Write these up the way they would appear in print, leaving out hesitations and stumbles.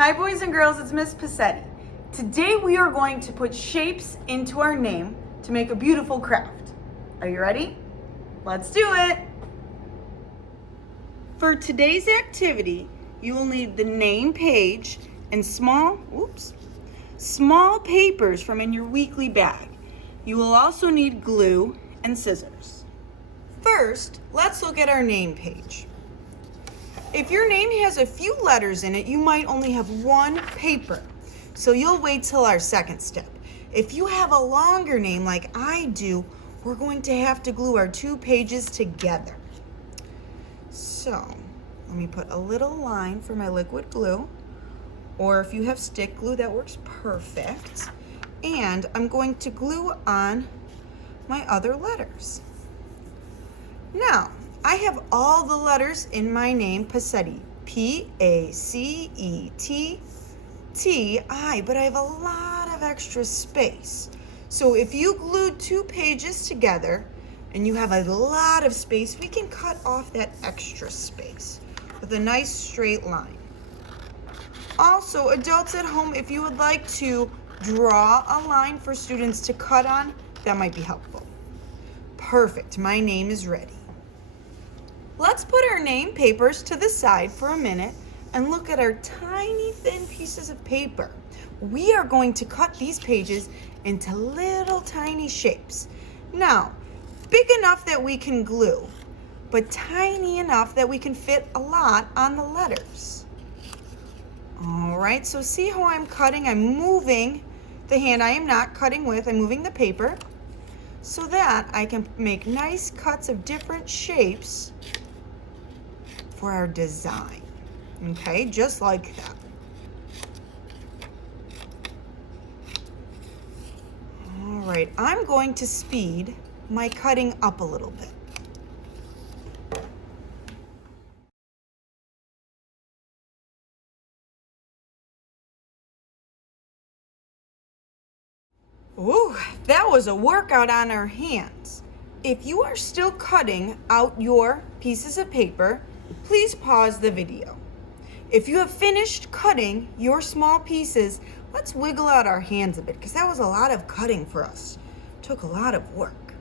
Hi boys and girls, it's Miss Pacetti. Today we are going to put shapes into our name to make a beautiful craft. Are you ready? Let's do it! For today's activity, you will need the name page and small papers from in your weekly bag. You will also need glue and scissors. First, let's look at our name page. If your name has a few letters in it, you might only have one paper. So you'll wait till our second step. If you have a longer name like I do, we're going to have to glue our 2 pages together. So let me put a little line for my liquid glue, or if you have stick glue, that works perfect. And I'm going to glue on my other letters. Now, I have all the letters in my name, Pacetti, P-A-C-E-T-T-I, but I have a lot of extra space. So if you glued 2 pages together and you have a lot of space, we can cut off that extra space with a nice straight line. Also, adults at home, if you would like to draw a line for students to cut on, that might be helpful. Perfect, my name is ready. Let's put our name papers to the side for a minute and look at our tiny thin pieces of paper. We are going to cut these pages into little tiny shapes. Now, big enough that we can glue, but tiny enough that we can fit a lot on the letters. All right, so see how I'm cutting? I'm moving the hand I am not cutting with. I'm moving the paper so that I can make nice cuts of different shapes for our design. Okay, just like that. All right, I'm going to speed my cutting up a little bit. Ooh, that was a workout on our hands. If you are still cutting out your pieces of paper, please pause the video. If you have finished cutting your small pieces, let's wiggle out our hands a bit because that was a lot of cutting for us. It took a lot of work.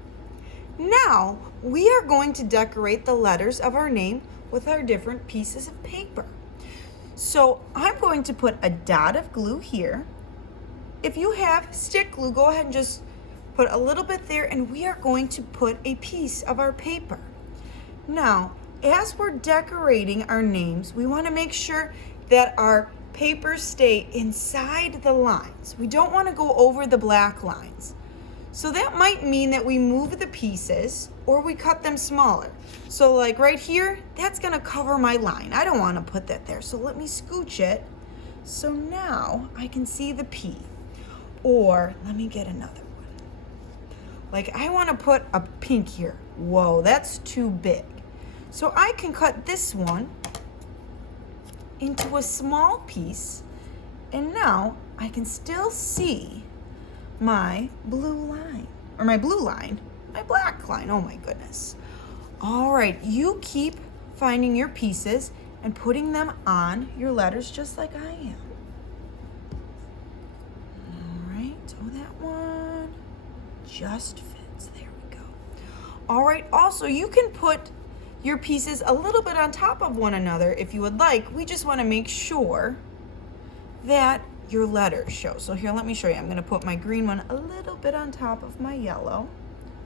Now, we are going to decorate the letters of our name with our different pieces of paper. So I'm going to put a dot of glue here. If you have stick glue, go ahead and just put a little bit there, and we are going to put a piece of our paper. Now, as we're decorating our names, we want to make sure that our papers stay inside the lines. We don't want to go over the black lines. So that might mean that we move the pieces or we cut them smaller. So like right here, that's going to cover my line. I don't want to put that there. So let me scooch it. So now I can see the P. Or let me get another one. Like I want to put a pink here. Whoa, that's too big. So I can cut this one into a small piece, and now I can still see my blue line, or my blue line, my black line. Oh my goodness. All right, you keep finding your pieces and putting them on your letters just like I am. Oh, that one just fits. There we go. All right, also you can put your pieces a little bit on top of one another if you would like. We just want to make sure that your letters show. So here, let me show you. I'm going to put my green one a little bit on top of my yellow.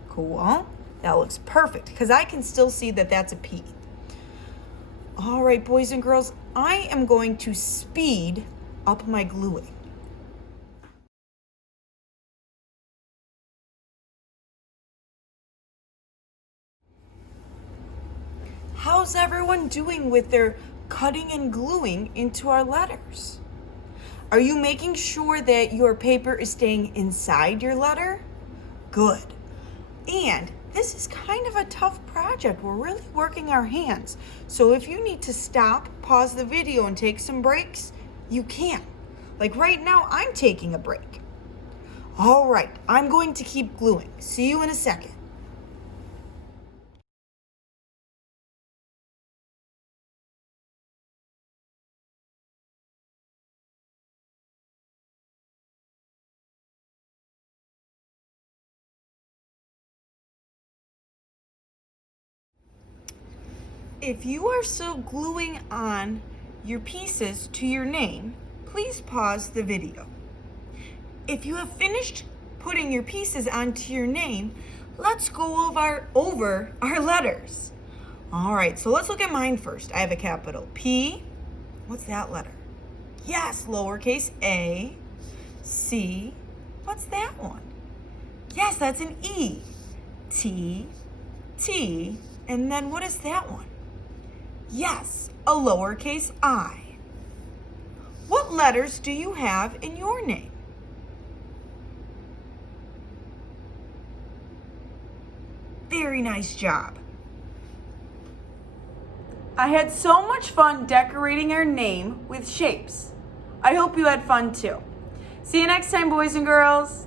Cool. That looks perfect because I can still see that that's a P. All right, boys and girls, I am going to speed up my gluing. How's everyone doing with their cutting and gluing into our letters? Are you making sure that your paper is staying inside your letter? Good. And this is kind of a tough project. We're really working our hands. So if you need to stop, pause the video, and take some breaks, you can. Like right now, I'm taking a break. All right, I'm going to keep gluing. See you in a second. If you are still gluing on your pieces to your name, please pause the video. If you have finished putting your pieces onto your name, let's go over our letters. All right, so let's look at mine first. I have a capital P. What's that letter? Yes, lowercase a. C. What's that one? Yes, that's an E. T. T. And then what is that one? Yes, a lowercase I. What letters do you have in your name? Very nice job. I had so much fun decorating our name with shapes. I hope you had fun too. See you next time, boys and girls.